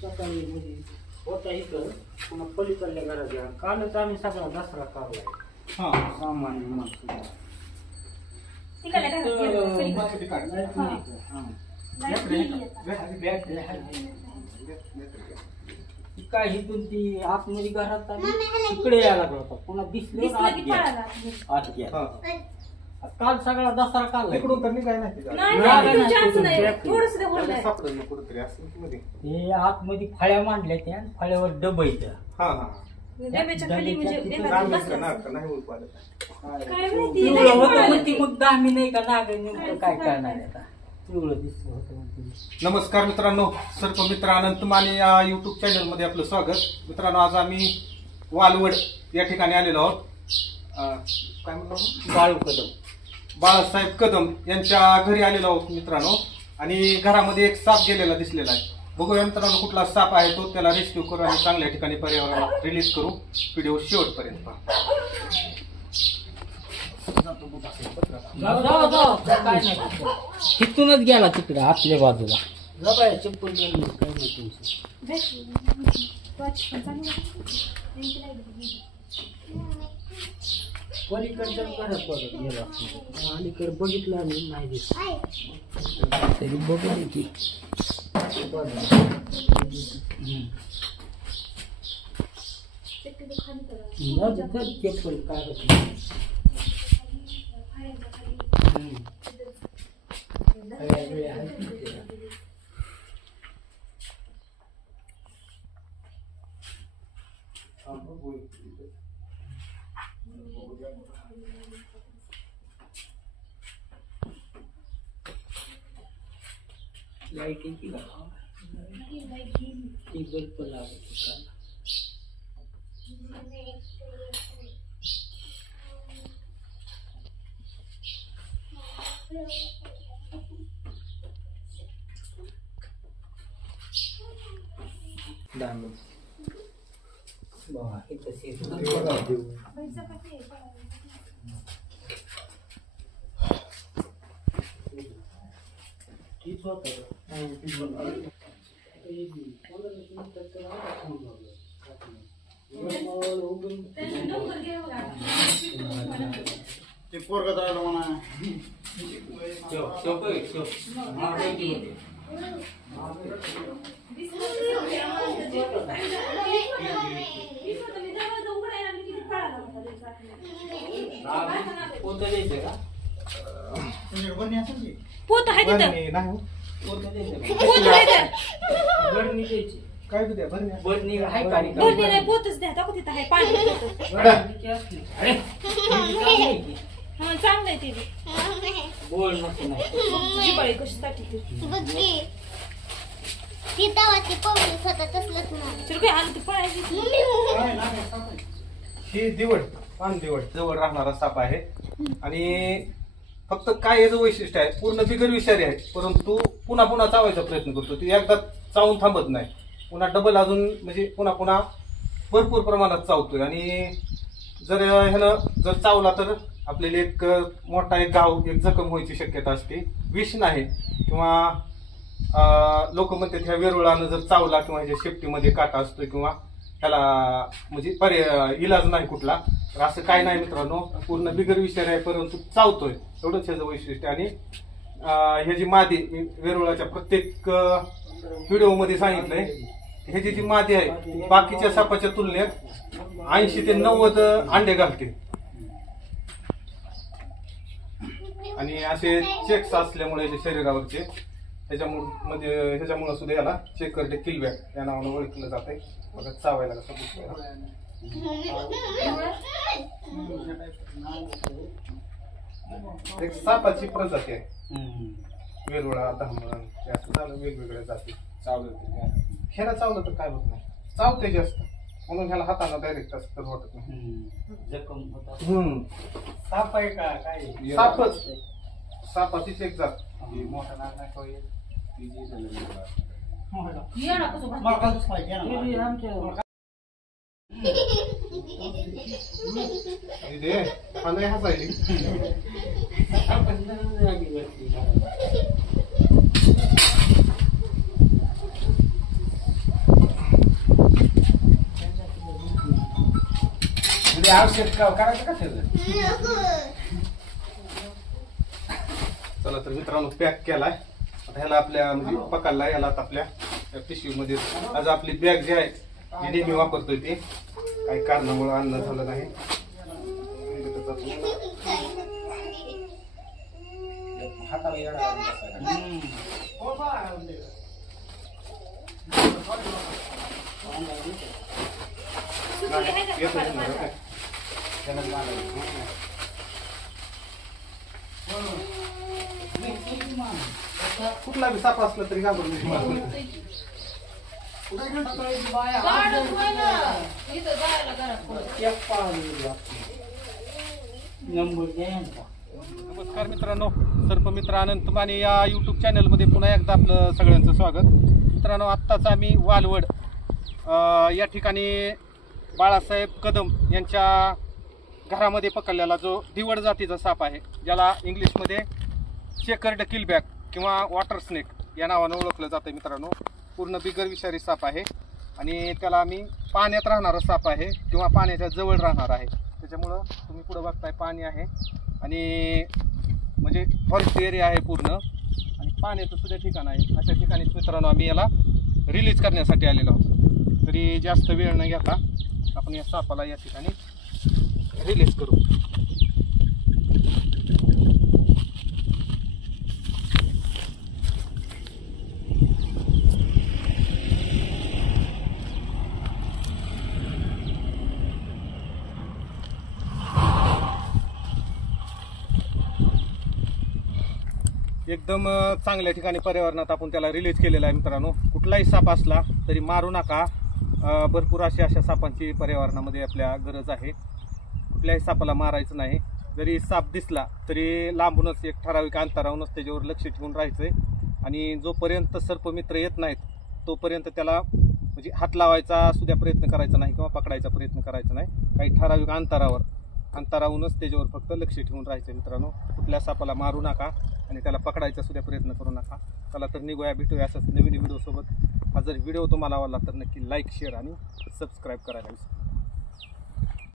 सकाळी म्हणजे होता इथं पुन्हा पलीकडल्या घराच्या कालच आम्ही सगळा दसरा काढलाय. सामान्य माणसं काय हिथून ती आतमध्ये घरात इकडे यायला लागला होता पुन्हा दिसले आत घ्या. काल सगळा दसरा काल इकडून तर काय नाही हे आतमध्ये फळ्या मांडल्या त्या फळ्यावर डब येतं. मग दामी नाही का नाग काय करणार आता एवढं दिसत होतं. नमस्कार मित्रांनो, सर्प मित्र अनंत माने या युट्यूब चॅनल मध्ये आपलं स्वागत. मित्रांनो, आज आम्ही वालवड या ठिकाणी आलेलो आहोत. काय म्हणतो, बाळासाहेब कदम यांच्या घरी आलेलो आहोत मित्रांनो. आणि घरामध्ये एक साप गेलेला दिसलेला आहे. बघूया मित्रांनो कुठला साप आहे तो, त्याला रेस्क्यू करू आणि चांगल्या ठिकाणी पर्यावरणात रिलीज करू. व्हिडिओ शेवटपर्यंत पहा. तिथूनच गेला तिकडे आतल्या बाजूला चप्पल पलीकडच्या घरात बघत गेला अलीकडे बघितलं आणि नाही दिसत तरी बघू की चप्पल काढत लाईटिंग बल्ब लागत पोत आहे तिथं काय द्या बरणी आहे का नाही पोतच द्या दाखव तिथं आहे पाणी चांगलं आहे ते बोल नको नाही कशासाठी ही दिवड पान दिवड जवळ राहणारा साप आहे. आणि फक्त काय याचं वैशिष्ट्य आहे, पूर्ण बिगर विषारी आहे परंतु पुन्हा पुन्हा चावायचा प्रयत्न करतो. ती एकदा चावून थांबत नाही, पुन्हा डबल अजून म्हणजे पुन्हा पुन्हा भरपूर प्रमाणात चावतोय. आणि जर ह्यानं जर चावला तर आपल्याला एक मोठा एक घाव एक जखम व्हायची शक्यता असते. विष नाही किंवा लोक म्हणतात ह्या वेरुळानं जर चावला किंवा ह्याच्या शेपटीमध्ये काटा असतोय किंवा ह्याला म्हणजे पर्याय इलाज नाही कुठला, तर असं काय नाही मित्रांनो. पूर्ण बिगर विषारी आहे परंतु चावतोय, एवढंच ह्याचं वैशिष्ट्य. आणि ह्याची मादी वेरुळाच्या प्रत्येक व्हिडिओमध्ये सांगितलंय, ह्याची जी मादी आहे बाकीच्या सापाच्या तुलनेत 80 ते 90 अंडे घालते. आणि असे चेक्स असल्यामुळे याच्या शरीरावरचे ह्याच्यामुळे सुद्धा याला चेकर्डे किलबॅक या नावानं ओळखलं जात आहे. बघा चावायला कसं एक सापाची प्रजाती आहे वेरुळा, धामण, असं झालं वेगवेगळ्या जाती चावलं. ह्याला चावलं तर काय होत नाही, चावते जास्त म्हणून ह्याला हाताना डायरेक्ट असं वाटत नाही. साप आहे का काय? सापच, सापाचीच एक जात. मोठा नाग नाही हसायली औषध करायचं का चला तर मित्रांनो पॅक केलाय आता ह्याला आपल्या म्हणजे पकडला याला आता आपल्या पिशवीमध्ये आज आपली बॅग जी आहे जी नेहमी वापरतोय ती काही कारणामुळे अन्न झालं नाही हाताला येणार कुठला बी साप असला तरी घाबरून नमस्कार मित्रांनो, सर्पमित्र अनंत माने या युट्यूब चॅनलमध्ये पुन्हा एकदा आपलं सगळ्यांचं स्वागत. मित्रांनो, आत्ताच आम्ही वालवड या ठिकाणी बाळासाहेब कदम यांच्या घरामध्ये पकडलेला जो दिवड जातीचा साप आहे, ज्याला इंग्लिशमध्ये चेकर्ड किलबॅक किंवा वॉटर स्नेक या नावानं ओळखलं जातं. मित्रांनो, पूर्ण बिगर विषारी साप आहे आणि त्याला आम्ही पाण्यात राहणारा साप आहे किंवा पाण्याच्या जवळ राहणार आहे. त्याच्यामुळं तुम्ही पुढं बघताय पाणी आहे आणि म्हणजे फॉरेस्ट एरिया आहे पूर्ण आणि पाण्याचं सुद्धा ठिकाण आहे. अशा ठिकाणीच मित्रांनो आम्ही याला रिलीज करण्यासाठी आलेलो आहोत. तरी जास्त वेळ न घेता आपण या सापाला या ठिकाणी रिलीज करू. एकदम चांगल्या ठिकाणी पर्यावरणात आपण त्याला रिलीज केलेला आहे. मित्रांनो, कुठलाही साप असला तरी मारू नका. भरपूर अशा सापांची पर्यावरणामध्ये आपल्या गरज आहे. कुठल्याही सापाला मारायचं नाही. जरी साप दिसला तरी लांबूनच एक ठराविक अंतरावरूनच त्याच्यावर लक्ष ठेवून राहायचंय आणि जोपर्यंत सर्पमित्र येत नाहीत तोपर्यंत त्याला म्हणजे हात लावायचा सुद्धा प्रयत्न करायचा नाही किंवा पकडायचा प्रयत्न करायचा नाही. काही ठराविक अंतरावरूनच त्याच्यावर फक्त लक्ष ठेवून राहायचं. मित्रांनो, कुठल्या सापाला मारू नका आणि त्याला पकडायचा सुद्धा प्रयत्न करू नका. चला तर निघूया, भेटूया असंच नवीन व्हिडिओ सोबत. हा जर व्हिडिओ तुम्हाला आवडला तर नक्की लाईक, शेअर आणि सबस्क्राईब करायला विसरू नका.